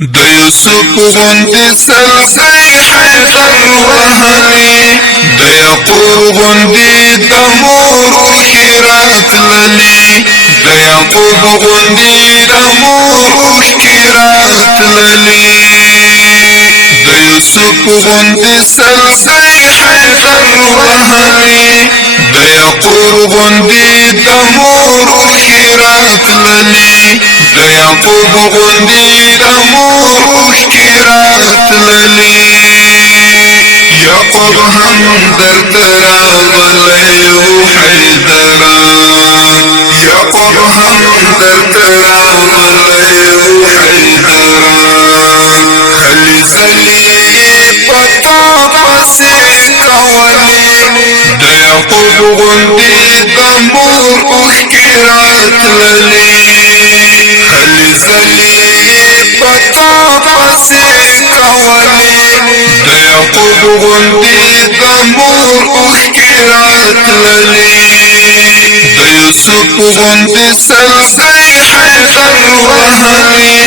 د یوسف غوندې سلګۍ حیدر وهلې د یعقوب غوندې د مور اوښکې راتللې د یعقوب غوندې د مور اوښکې راتللې د یوسف غوندې سلګۍ حیدر وهلې د یعقوب غوندې د مور اوښکې راتللې د یعقوب غوندې د مور اوښکې راتللې یعقوب هم درته راغلی و حیدره یعقوب هم درته راغلی و حیدره هلې ځلې یې په تا پسې کولې د یعقوب غوندې د مور اوښکې راتللې هلې ځلې یې په تا پسې کولې د یعقوب غوندې د مور اوښکې راتللې د یوسف غوندې سلګۍ حیدر وهلې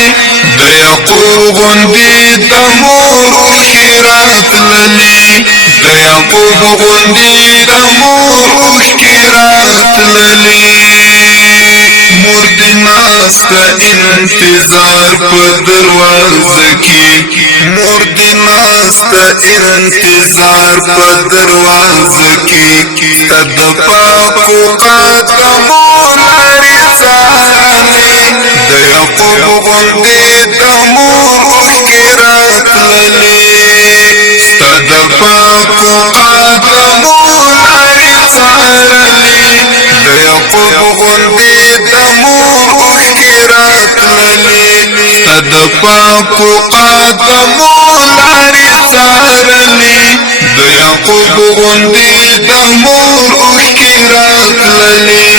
د یعقوب غوندې د مور اوښکې راتللې د یعقوب غوندې د مور اوښکې راتللې مور دې ناسته انتظار په دروازه کې مور دې ناسته انتظار په دروازه کې ستا د پاکو قدمو لارې څارلې د یعقوب غوندې د مور اوښکې راتللې ستا د پاکو قدمو لارې څارلې د یعقوب غوندې د مور اوښکې راتللې ستا د پاکو قدمو لارې څارلې د یعقوب غوندې د مور اوښکې راتللې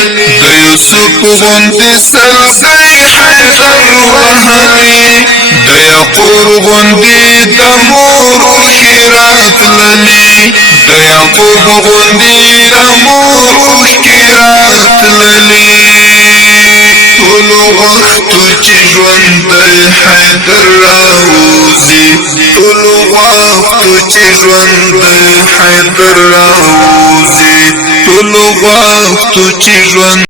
د یوسف غوندې سلګۍ حیدر وهلې د یعقوب غوندې د مور اوښکې راتللې د یعقوب غوندې د مور اوښکې راتللې ټولو غوښتو چې ژوندی حیدر راوځي ټولو غوښتو چې ژوندی حیدر راوځي ټولو غوښتو چې ژوند